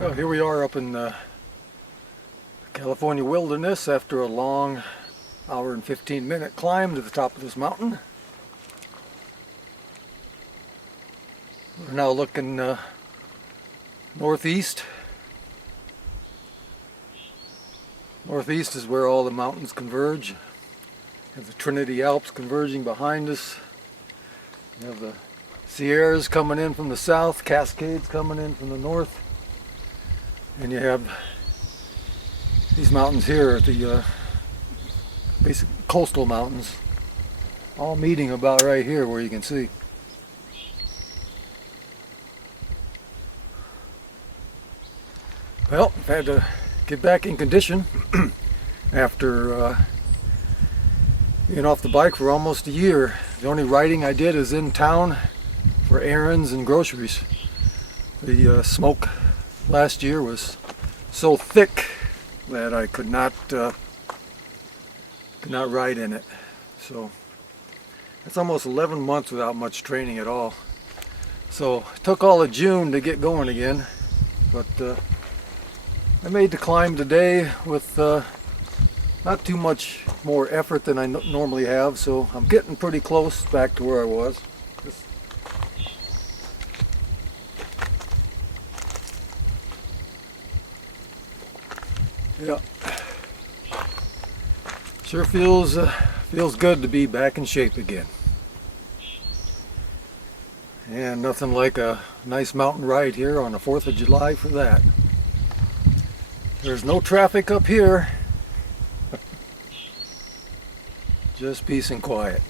Well, here we are up in the California wilderness after a long hour and 15-minute climb to the top of this mountain. We're now looking northeast. Northeast is where all the mountains converge. You have the Trinity Alps converging behind us. You have the Sierras coming in from the south, Cascades coming in from the north. And you have these mountains here, the basic coastal mountains, all meeting about right here where you can see. Well, I've had to get back in condition after being off the bike for almost a year. The only riding I did is in town for errands and groceries. The smoke last year was so thick that I could not ride in it. So that's almost 11 months without much training at all. So it took all of June to get going again, but I made the climb today with not too much more effort than I normally have, so I'm getting pretty close back to where I was. Yeah, sure feels good to be back in shape again. And nothing like a nice mountain ride here on the 4th of July for that. There's no traffic up here. Just peace and quiet.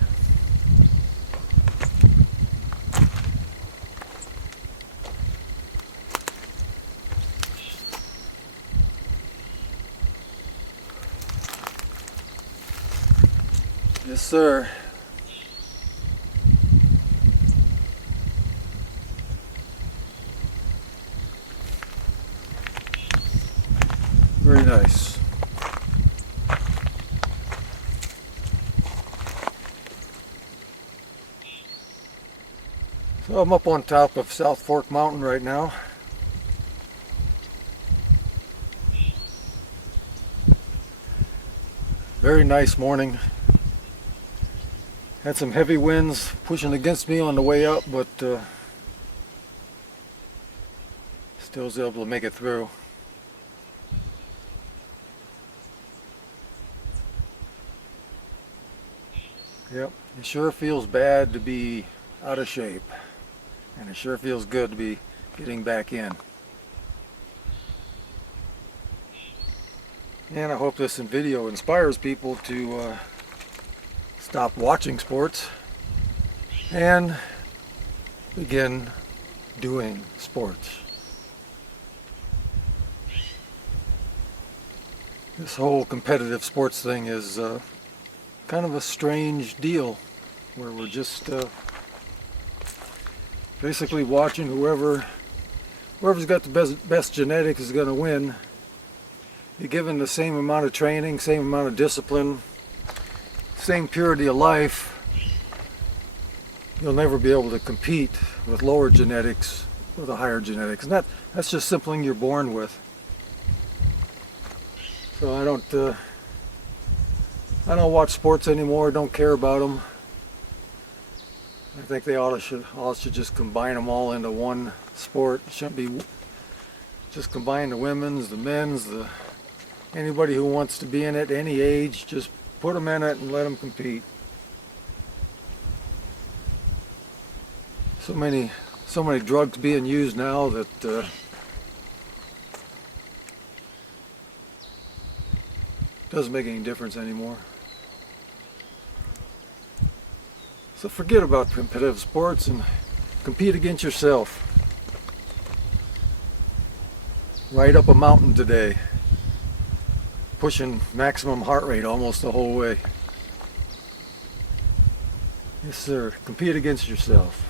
Yes, sir. Very nice. So I'm up on top of South Fork Mountain right now. Very nice morning. Had some heavy winds pushing against me on the way up, but still was able to make it through. Yep, it sure feels bad to be out of shape, and it sure feels good to be getting back in. And I hope this video inspires people to stop watching sports and begin doing sports. This whole competitive sports thing is kind of a strange deal where we're just basically watching whoever's got the best genetics is going to win. You're given the same amount of training, same amount of discipline, same purity of life. You'll never be able to compete with lower genetics with a higher genetics. And that's just something you're born with. So I don't watch sports anymore. Don't care about them. I think they should just combine them all into one sport. It shouldn't be just combine the women's, the men's, anybody who wants to be in it, any age, just put them in it and let them compete. So many drugs being used now that doesn't make any difference anymore. So forget about competitive sports and compete against yourself. Ride up a mountain today, pushing maximum heart rate almost the whole way. Yes, sir. Compete against yourself.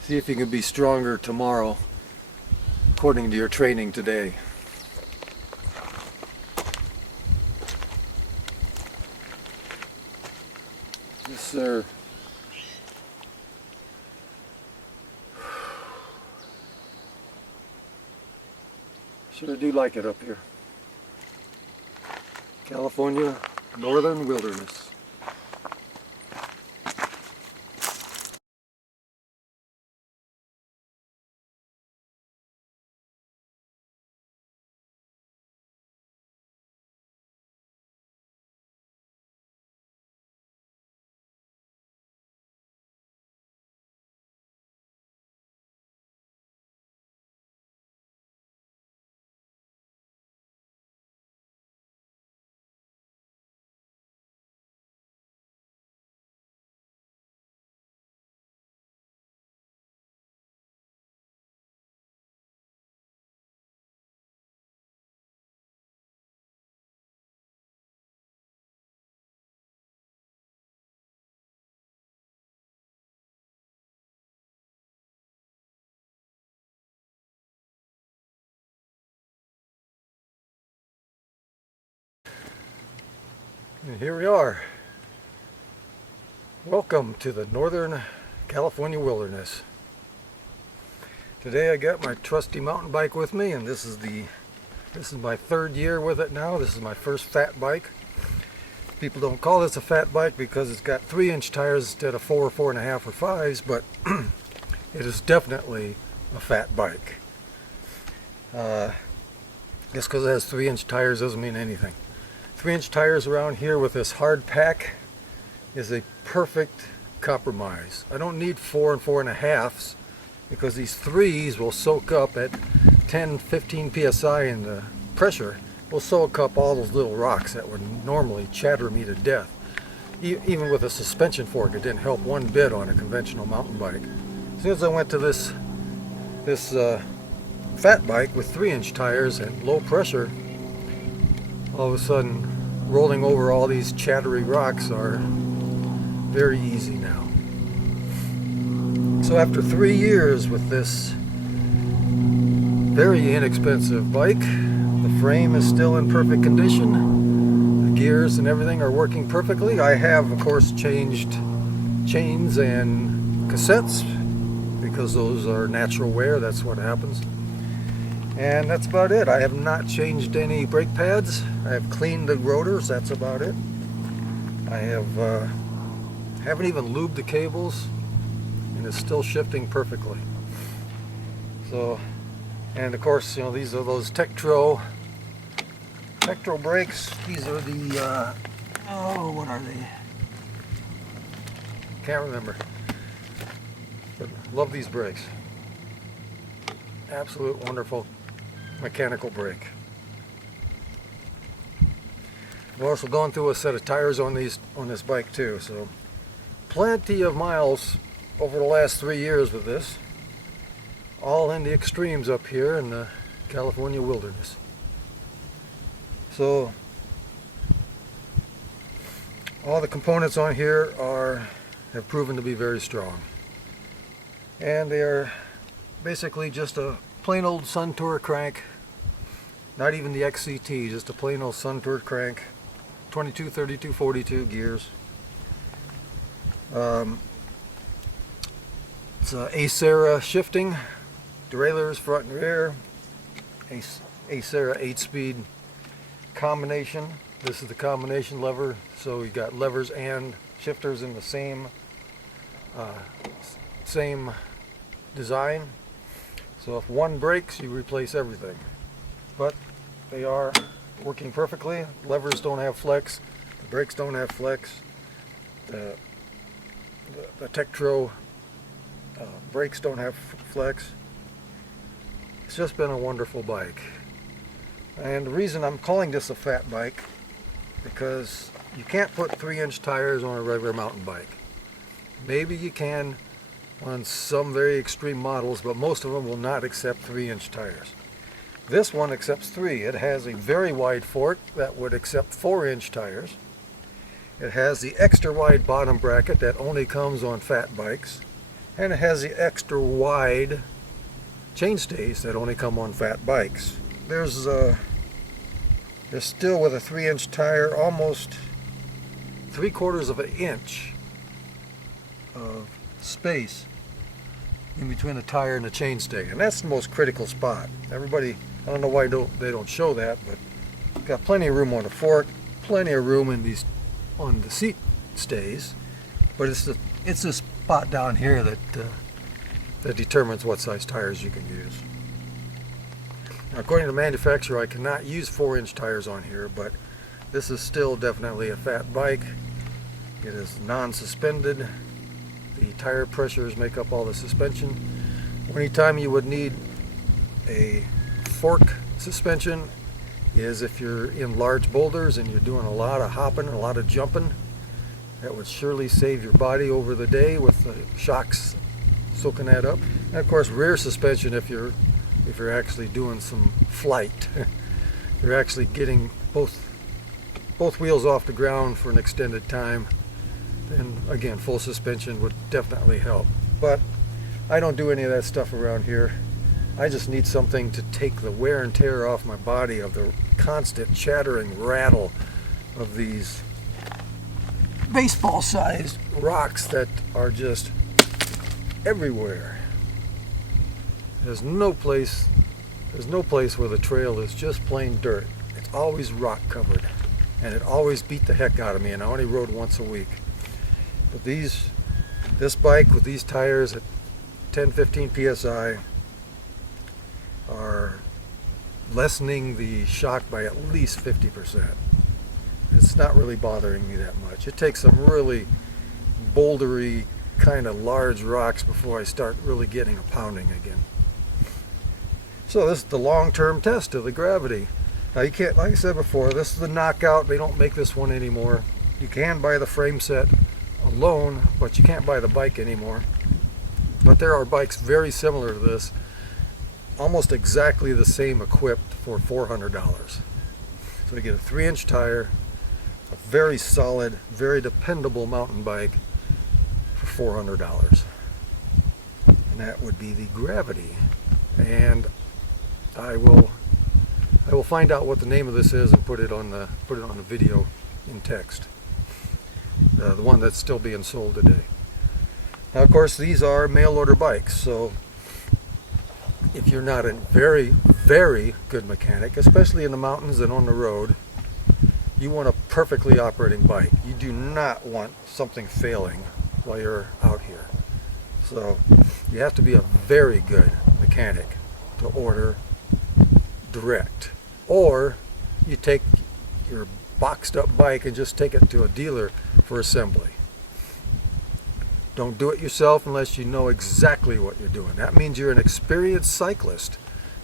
See if you can be stronger tomorrow according to your training today. Yes, sir. Sure do like it up here. California, northern wilderness. And here we are. Welcome to the Northern California wilderness. Today I got my trusty mountain bike with me, and this is my third year with it now. This is my first fat bike. People don't call this a fat bike because it's got 3-inch tires instead of 4, 4.5, or 5s, but it is definitely a fat bike. Just because it has 3-inch tires doesn't mean anything. 3-inch tires around here with this hard pack is a perfect compromise. I don't need 4 and 4.5s because these 3s will soak up at 10, 15 psi, and the pressure will soak up all those little rocks that would normally chatter me to death. Even with a suspension fork, it didn't help one bit on a conventional mountain bike. As soon as I went to this fat bike with 3-inch tires and low pressure, all of a sudden rolling over all these chattery rocks are very easy now. So after 3 years with this very inexpensive bike, the frame is still in perfect condition. The gears and everything are working perfectly. I have, of course, changed chains and cassettes because those are natural wear. That's what happens. And that's about it. I have not changed any brake pads. I have cleaned the rotors. That's about it. I haven't even lubed the cables, and it's still shifting perfectly. So, and of course, you know, these are those Tektro brakes. These are the what are they? Can't remember. But love these brakes. Absolute wonderful mechanical brake. I've also gone through a set of tires on this bike too, so plenty of miles over the last 3 years with this, all in the extremes up here in the California wilderness. So All the components on here have proven to be very strong. And they are basically just a plain old Suntour crank. Not even the XCT, just a plain old Suntour crank. 22, 32, 42 gears. It's Acera shifting, derailleurs front and rear, Acera 8-speed combination. This is the combination lever, so you got levers and shifters in the same design. So if one breaks, you replace everything. But they are working perfectly. Levers don't have flex, the brakes don't have flex. The Tektro brakes don't have flex. It's just been a wonderful bike. And the reason I'm calling this a fat bike, because you can't put 3-inch tires on a regular mountain bike. Maybe you can on some very extreme models, but most of them will not accept 3-inch tires. This one accepts 3. It has a very wide fork that would accept 4-inch tires. It has the extra wide bottom bracket that only comes on fat bikes, and it has the extra wide chainstays that only come on fat bikes. There's still, with a 3-inch tire, almost 3/4 of an inch of space in between the tire and the chainstay, and that's the most critical spot. Everybody, I don't know why they don't show that, but got plenty of room on the fork, plenty of room in these on the seat stays, but it's the spot down here that determines what size tires you can use. Now, according to the manufacturer, I cannot use 4-inch tires on here, but this is still definitely a fat bike. It is non-suspended. The tire pressures make up all the suspension. Only time you would need a fork suspension is if you're in large boulders and you're doing a lot of hopping, a lot of jumping. That would surely save your body over the day with the shocks soaking that up. And of course, rear suspension if you're actually doing some flight. You're actually getting both wheels off the ground for an extended time. Then again, full suspension would definitely help. But I don't do any of that stuff around here. I just need something to take the wear and tear off my body of the constant chattering rattle of these baseball-sized rocks that are just everywhere. There's no place where the trail is just plain dirt. It's always rock covered, and it always beat the heck out of me, and I only rode once a week. But this bike with these tires at 10-15 psi are lessening the shock by at least 50%. It's not really bothering me that much. It takes some really bouldery kind of large rocks before I start really getting a pounding again. So this is the long-term test of the gravity. Now you can't, like I said before, this is the knockout. They don't make this one anymore. You can buy the frame set alone, but you can't buy the bike anymore. But there are bikes very similar to this, almost exactly the same equipped, for $400. So you get a 3-inch tire, a very solid, very dependable mountain bike for $400. And that would be the Gravity. And I will find out what the name of this is and put it on the video in text. The one that's still being sold today. Now, of course, these are mail order bikes, so if you're not a very, very good mechanic, especially in the mountains and on the road, you want a perfectly operating bike. You do not want something failing while you're out here. So you have to be a very good mechanic to order direct. Or you take your boxed up bike and just take it to a dealer for assembly. Don't do it yourself unless you know exactly what you're doing. That means you're an experienced cyclist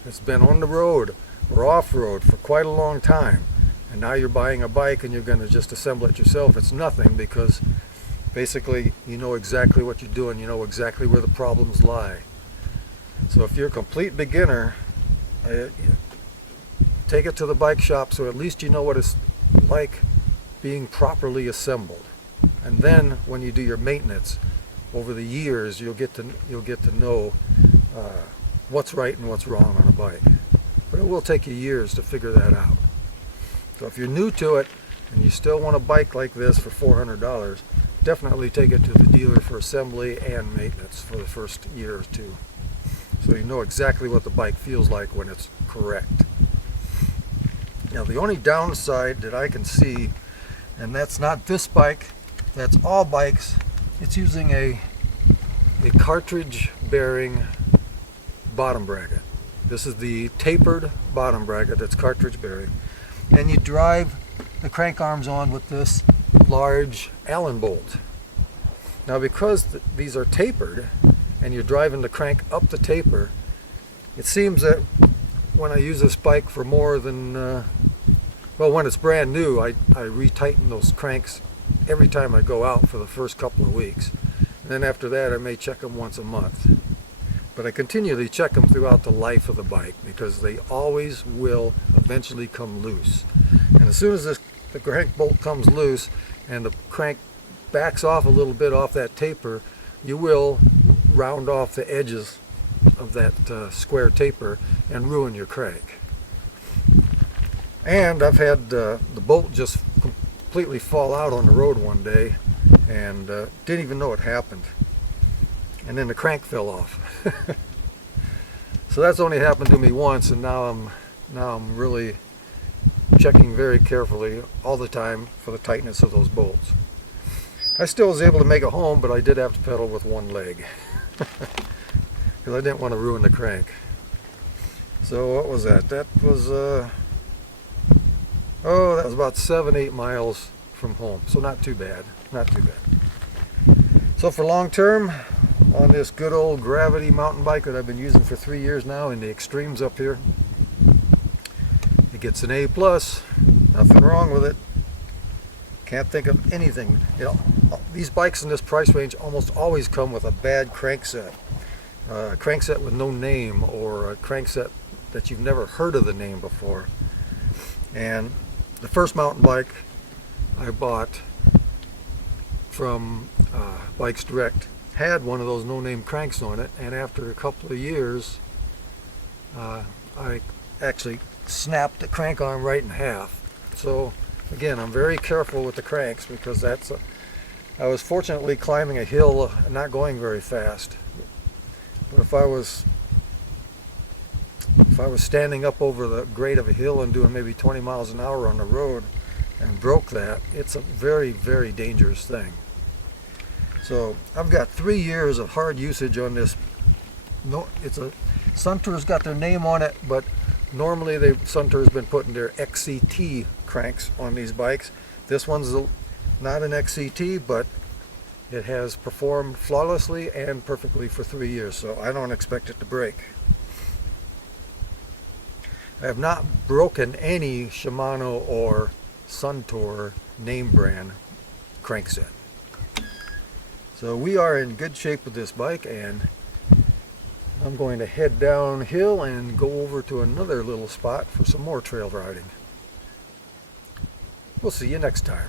that's been on the road or off-road for quite a long time, and now you're buying a bike and you're going to just assemble it yourself. It's nothing, because basically you know exactly what you're doing. You know exactly where the problems lie. So if you're a complete beginner, take it to the bike shop so at least you know what it's like being properly assembled. And then when you do your maintenance, over the years you'll get to know what's right and what's wrong on a bike. But it will take you years to figure that out. So if you're new to it and you still want a bike like this for $400, definitely take it to the dealer for assembly and maintenance for the first year or two, so you know exactly what the bike feels like when it's correct. Now the only downside that I can see, and that's not this bike, that's all bikes, it's using a cartridge bearing bottom bracket. This is the tapered bottom bracket that's cartridge bearing, and you drive the crank arms on with this large Allen bolt. Now because these are tapered and you're driving the crank up the taper, it seems that when I use this bike for more than, well, when it's brand new, I retighten those cranks every time I go out for the first couple of weeks. And then after that I may check them once a month. But I continually check them throughout the life of the bike because they always will eventually come loose. And as soon as the crank bolt comes loose and the crank backs off a little bit off that taper, you will round off the edges of that square taper and ruin your crank. And I've had the bolt just completely fall out on the road one day and didn't even know it happened. And then the crank fell off. So that's only happened to me once, and now I'm really checking very carefully all the time for the tightness of those bolts. I still was able to make it home, but I did have to pedal with one leg because I didn't want to ruin the crank. So what was that? That was that was about 7-8 miles from home. So not too bad, not too bad. So for long term, on this good old gravity mountain bike that I've been using for 3 years now in the extremes up here, it gets an A+. Nothing wrong with it. Can't think of anything. You know, these bikes in this price range almost always come with a bad crankset. A crankset with no name, or a crankset that you've never heard of the name before. And the first mountain bike I bought from Bikes Direct had one of those no-name cranks on it, and after a couple of years I actually snapped the crank arm right in half. So again, I'm very careful with the cranks because I was fortunately climbing a hill, not going very fast. But if I was standing up over the grade of a hill and doing maybe 20 miles an hour on the road and broke that, it's a very, very dangerous thing. So I've got 3 years of hard usage on this. No, Suntour's got their name on it, but normally Suntour's been putting their XCT cranks on these bikes. This one's not an XCT, but it has performed flawlessly and perfectly for 3 years, so I don't expect it to break. I have not broken any Shimano or Suntour name brand crankset. So we are in good shape with this bike, and I'm going to head downhill and go over to another little spot for some more trail riding. We'll see you next time.